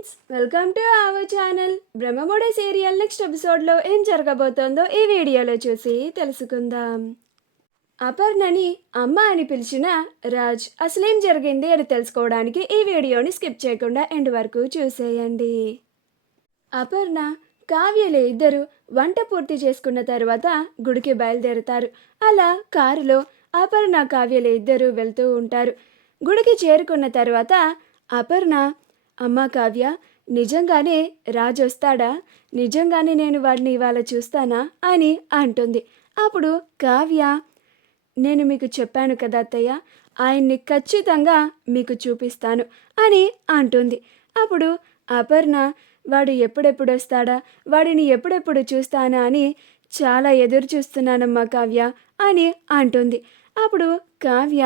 Friends, welcome to our channel. Brahmamudi serial next ఎపిసోడ్లో ఏం జరగబోతోందో ఈ వీడియోలో చూసి తెలుసుకుందాం. అపర్ణని అమ్మ అని పిలిచిన రాజ్ అసలేం జరిగింది అని తెలుసుకోవడానికి ఈ వీడియోని స్కిప్ చేయకుండా ఎండ్ వరకు చూసేయండి. అపర్ణ, కావ్యలు ఇద్దరు వంట పూర్తి చేసుకున్న తర్వాత గుడికి బయలుదేరుతారు. అలా కారులో అపర్ణ, కావ్యలు ఇద్దరు వెళ్తూ ఉంటారు. గుడికి చేరుకున్న తర్వాత అపర్ణ, అమ్మా కావ్య, నిజంగానే రాజు వస్తాడా? నిజంగానే నేను వాడిని ఇవాళ చూస్తానా అని అంటుంది. అప్పుడు కావ్య, నేను మీకు చెప్పాను కదా అత్తయ్య, ఆయన్ని ఖచ్చితంగా మీకు చూపిస్తాను అని అంటుంది. అప్పుడు అపర్ణ, వాడు ఎప్పుడెప్పుడు వస్తాడా, వాడిని ఎప్పుడెప్పుడు చూస్తానా అని చాలా ఎదురు చూస్తున్నానమ్మా కావ్య అని అంటుంది. అప్పుడు కావ్య,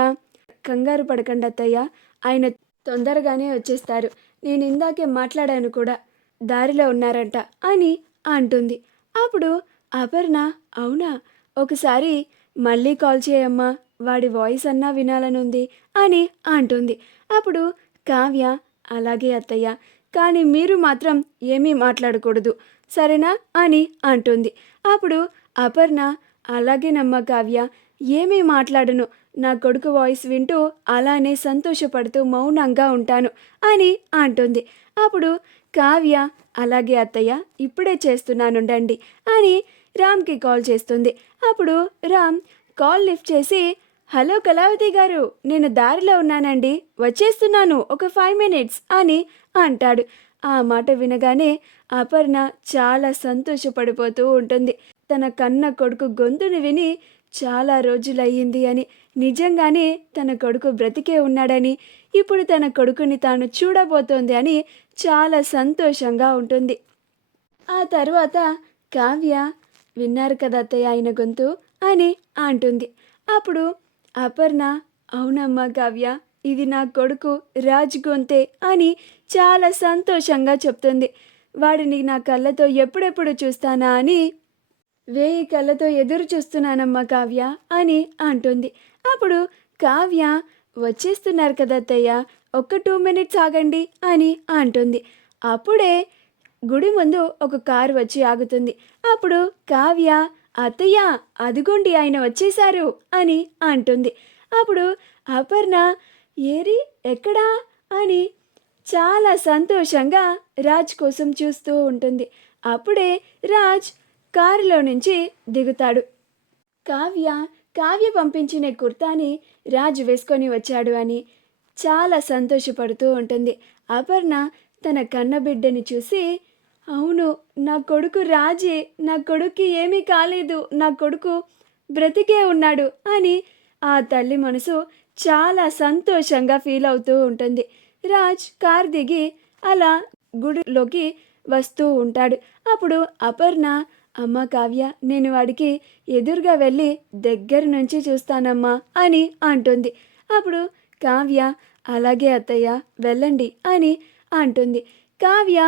కంగారు పడకండి అత్తయ్య, ఆయన తొందరగానే వచ్చేస్తారు. నేను ఇందాకే మాట్లాడాను కూడా, దారిలో ఉన్నారంట అని అంటుంది. అప్పుడు అపర్ణ, అవునా, ఒకసారి మళ్ళీ కాల్ చేయమ్మా, వాడి వాయిస్ అన్నా వినాలనుంది అని అంటుంది. అప్పుడు కావ్య, అలాగే అత్తయ్య, కానీ మీరు మాత్రం ఏమీ మాట్లాడకూడదు, సరేనా అని అంటుంది. అప్పుడు అపర్ణ, అలాగేనమ్మా కావ్య, ఏమీ మాట్లాడను, నా కొడుకు వాయిస్ వింటూ అలానే సంతోషపడుతూ మౌనంగా ఉంటాను అని అంటుంది. అప్పుడు కావ్య, అలాగే అత్తయ్య, ఇప్పుడే చేస్తున్నానుండండి అని రామ్కి కాల్ చేస్తుంది. అప్పుడు రామ్ కాల్ లిఫ్ట్ చేసి, హలో కళావతి గారు, నేను దారిలో ఉన్నానండి, వచ్చేస్తున్నాను, ఒక 5 minutes అని అంటాడు. ఆ మాట వినగానే అపర్ణ చాలా సంతోషపడిపోతూ ఉంటుంది. తన కన్న కొడుకు గొంతుని విని చాలా రోజులయ్యింది అని, నిజంగానే తన కొడుకు బ్రతికే ఉన్నాడని, ఇప్పుడు తన కొడుకుని తాను చూడబోతోంది అని చాలా సంతోషంగా ఉంటుంది. ఆ తర్వాత కావ్య, విన్నారు కదా అత్తయ్య ఆయన గొంతు అని అంటుంది. అప్పుడు అపర్ణ, అవునమ్మా కావ్య, ఇది నా కొడుకు రాజ్ గొంతే అని చాలా సంతోషంగా చెప్తుంది. వాడిని నా కళ్ళతో ఎప్పుడెప్పుడు చూస్తానా అని 1000 కళ్ళతో ఎదురు చూస్తున్నానమ్మా కావ్య అని అంటుంది. అప్పుడు కావ్య, వచ్చేస్తున్నారు కదా అత్తయ్య, ఒక్క 2 minutes ఆగండి అని అంటుంది. అప్పుడే గుడి ముందు ఒక కారు వచ్చి ఆగుతుంది. అప్పుడు కావ్య, అత్తయ్య, అదిగోండి ఆయన వచ్చేశారు అని అంటుంది. అప్పుడు అపర్ణ, ఏరి ఎక్కడా అని చాలా సంతోషంగా రాజ్ కోసం చూస్తూ ఉంటుంది. అప్పుడే రాజ్ కారులో నుంచి దిగుతాడు. కావ్య పంపించిన కుర్తాని రాజ్ వేసుకొని వచ్చాడు అని చాలా సంతోషపడుతూ ఉంటుంది. అపర్ణ తన కన్నబిడ్డని చూసి, అవును, నా కొడుకు రాజే, నా కొడుక్కి ఏమీ కాలేదు, నా కొడుకు బ్రతికే ఉన్నాడు అని ఆ తల్లి మనసు చాలా సంతోషంగా ఫీల్ అవుతూ ఉంటుంది. రాజ్ కార్ దిగి అలా గుడిలోకి వస్తూ ఉంటాడు. అప్పుడు అపర్ణ, అమ్మ కావ్య, నేను వాడికి ఎదురుగా వెళ్ళి దగ్గర నుంచి చూస్తానమ్మా అని అంటుంది. అప్పుడు కావ్య, అలాగే అత్తయ్య, వెళ్ళండి అని అంటుంది. కావ్య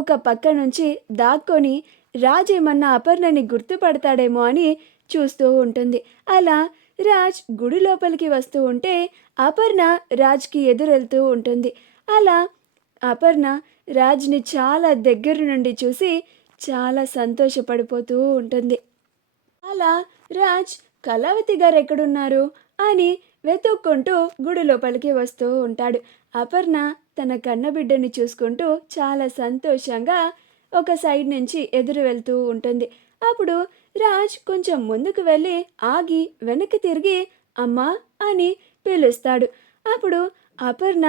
ఒక పక్క నుంచి దాక్కొని రాజేమన్నా అపర్ణని గుర్తుపడతాడేమో అని చూస్తూ ఉంటుంది. అలా రాజ్ గుడి లోపలికి వస్తూ ఉంటే అపర్ణ రాజ్కి ఎదురెళ్తూ ఉంటుంది. అలా అపర్ణ రాజ్ని చాలా దగ్గర నుండి చూసి చాలా సంతోషపడిపోతూ ఉంటుంది. అలా రాజ్, కళావతి గారు ఎక్కడున్నారు అని వెతుక్కుంటూ గుడి లోపలికి వస్తూ ఉంటాడు. అపర్ణ తన కన్నబిడ్డని చూసుకుంటూ చాలా సంతోషంగా ఒక సైడ్ నుంచి ఎదురు వెళ్తూ ఉంటుంది. అప్పుడు రాజ్ కొంచెం ముందుకు వెళ్ళి ఆగి వెనక్కి తిరిగి అమ్మా అని పిలుస్తాడు. అప్పుడు అపర్ణ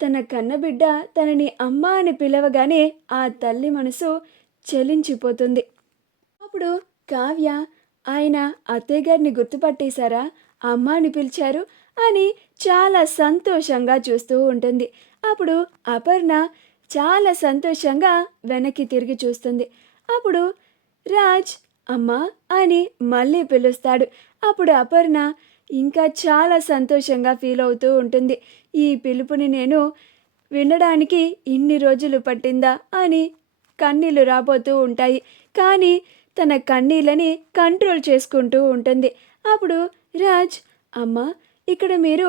తన కన్నబిడ్డ తనని అమ్మా అని పిలవగానే ఆ తల్లి మనసు చలించిపోతుంది. అప్పుడు కావ్య, ఆయన అత్తయ్య గారిని గుర్తుపట్టేశారా, అమ్మ అని పిలిచారు అని చాలా సంతోషంగా చూస్తూ ఉంటుంది. అప్పుడు అపర్ణ చాలా సంతోషంగా వెనక్కి తిరిగి చూస్తుంది. అప్పుడు రాజ్ అమ్మ అని మళ్ళీ పిలుస్తాడు. అప్పుడు అపర్ణ ఇంకా చాలా సంతోషంగా ఫీల్ అవుతూ ఉంటుంది. ఈ పిలుపుని నేను వినడానికి ఇన్ని రోజులు పట్టిందా అని కన్నీళ్ళు రాబోతూ ఉంటాయి. కానీ తన కన్నీళ్ళని కంట్రోల్ చేసుకుంటూ ఉంటుంది. అప్పుడు రాజ్, అమ్మ, ఇక్కడ మీరు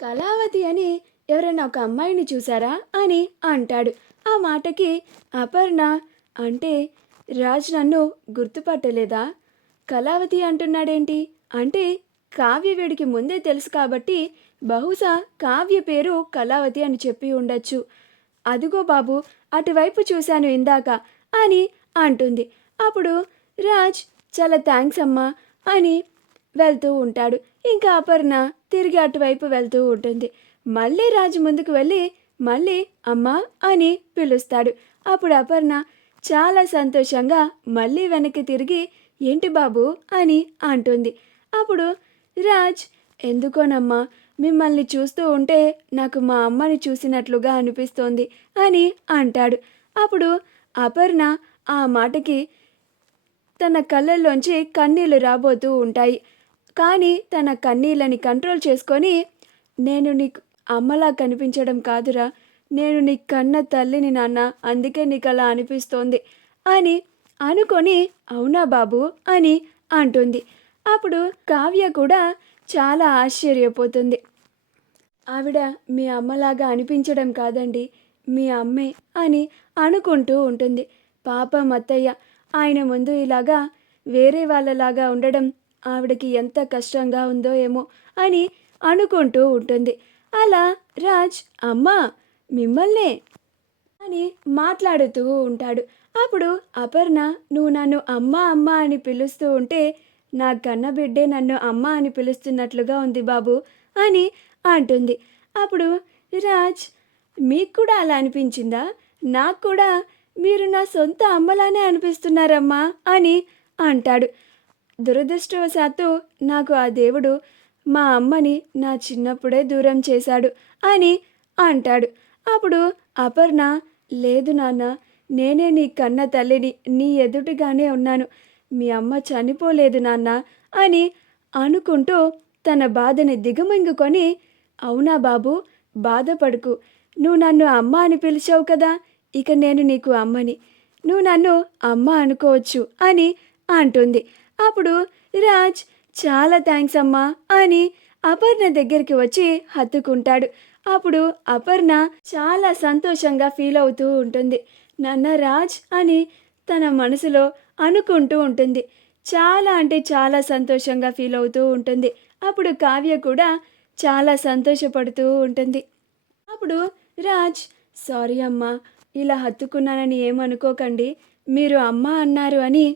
కళావతి అని ఎవరైనా ఒక అమ్మాయిని చూసారా అని అంటాడు. ఆ మాటకి అపర్ణ, అంటే రాజ్ నన్ను గుర్తుపట్టలేదా? కళావతి అంటున్నాడేంటి? అంటే కావ్య వీడికి ముందే తెలుసు కాబట్టి బహుశా కావ్య పేరు కళావతి అని చెప్పి ఉండొచ్చు. అదిగో బాబు, అటువైపు చూశాను ఇందాక అని అంటుంది. అప్పుడు రాజ్ చాలా థ్యాంక్స్ అమ్మా అని వెళ్తూ ఉంటాడు. ఇంకా అపర్ణ తిరిగి అటువైపు వెళ్తూ ఉంటుంది. మళ్ళీ రాజు ముందుకు వెళ్ళి మళ్ళీ అమ్మా అని పిలుస్తాడు. అప్పుడు అపర్ణ చాలా సంతోషంగా మళ్ళీ వెనక్కి తిరిగి ఏంటి బాబు అని అంటుంది. అప్పుడు రాజ్, ఎందుకోనమ్మా, మిమ్మల్ని చూస్తూ ఉంటే నాకు మా అమ్మని చూసినట్లుగా అనిపిస్తోంది అని అంటాడు. అప్పుడు అపర్ణ ఆ మాటకి తన కళ్ళల్లోంచి కన్నీళ్లు రాబోతూ ఉంటాయి. కానీ తన కన్నీళ్ళని కంట్రోల్ చేసుకొని, నేను నీకు అమ్మలా కనిపించడం కాదురా, నేను నీ కన్న తల్లిని నాన్న, అందుకే నీకు అలా అనిపిస్తోంది అని అనుకొని అవునా బాబు అని అంటుంది. అప్పుడు కావ్య కూడా చాలా ఆశ్చర్యపోతుంది. ఆవిడ మీ అమ్మలాగా అనిపించడం కాదండి, మీ అమ్మే అని అనుకుంటూ ఉంటుంది. పాపం అత్తయ్య, ఆయన ముందు ఇలాగా వేరే వాళ్ళలాగా ఉండడం ఆవిడకి ఎంత కష్టంగా ఉందో ఏమో అని అనుకుంటూ ఉంటుంది. అలా రాజ్ అమ్మా మిమ్మల్నే అని మాట్లాడుతూ ఉంటాడు. అప్పుడు అపర్ణ, నువ్వు నన్ను అమ్మ అమ్మ అని పిలుస్తూ ఉంటే నా కన్న బిడ్డే నన్ను అమ్మ అని పిలుస్తున్నట్లుగా ఉంది బాబు అని అంటుంది. అప్పుడు రాజ్, మీకు కూడా అలా అనిపించిందా? నాకు కూడా మీరు నా సొంత అమ్మలానే అనిపిస్తున్నారమ్మా అని అంటాడు. దురదృష్టవశాత్తు నాకు ఆ దేవుడు మా అమ్మని నా చిన్నప్పుడే దూరం చేశాడు అని అంటాడు. అప్పుడు అపర్ణ, లేదు నాన్న, నేనే నీ కన్న తల్లిని, నీ ఎదుటిగానే ఉన్నాను, మీ అమ్మ చనిపోలేదు నాన్న అని అనుకుంటూ తన బాధని దిగమింగుకొని, అవునా బాబు, బాధపడుకు, నువ్వు నన్ను అమ్మ అని పిలిచావు కదా, ఇక నేను నీకు అమ్మని, నువ్వు నన్ను అమ్మ అనుకోవచ్చు అని అంటుంది. అప్పుడు రాజ్ చాలా థ్యాంక్స్ అమ్మా అని అపర్ణ దగ్గరికి వచ్చి హత్తుకుంటాడు. అప్పుడు అపర్ణ చాలా సంతోషంగా ఫీల్ అవుతూ ఉంటుంది. నాన్న రాజ్ అని తన మనసులో అనుకుంటూ ఉంటుంది. చాలా అంటే చాలా సంతోషంగా ఫీల్ అవుతూ ఉంటుంది. అప్పుడు కావ్య కూడా చాలా సంతోషపడుతూ ఉంటుంది. అప్పుడు రాజ్, సారీ అమ్మా, ఇలా హత్తుకున్నానని ఏమనుకోకండి, మీరు అమ్మ అన్నారు అని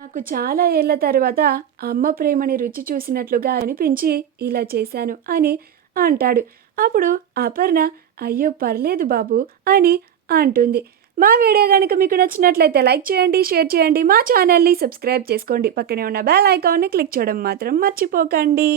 నాకు చాలా ఏళ్ల తర్వాత అమ్మ ప్రేమని రుచి చూసినట్లుగా అనిపించి ఇలా చేశాను అని అంటాడు. అప్పుడు అపర్ణ, అయ్యో పర్లేదు బాబు అని అంటుంది. మా వీడియో కనుక మీకు నచ్చినట్లయితే లైక్ చేయండి, షేర్ చేయండి, మా ఛానల్ని సబ్స్క్రైబ్ చేసుకోండి, పక్కనే ఉన్న బెల్ ఐకాన్ని క్లిక్ చేయడం మాత్రం మర్చిపోకండి.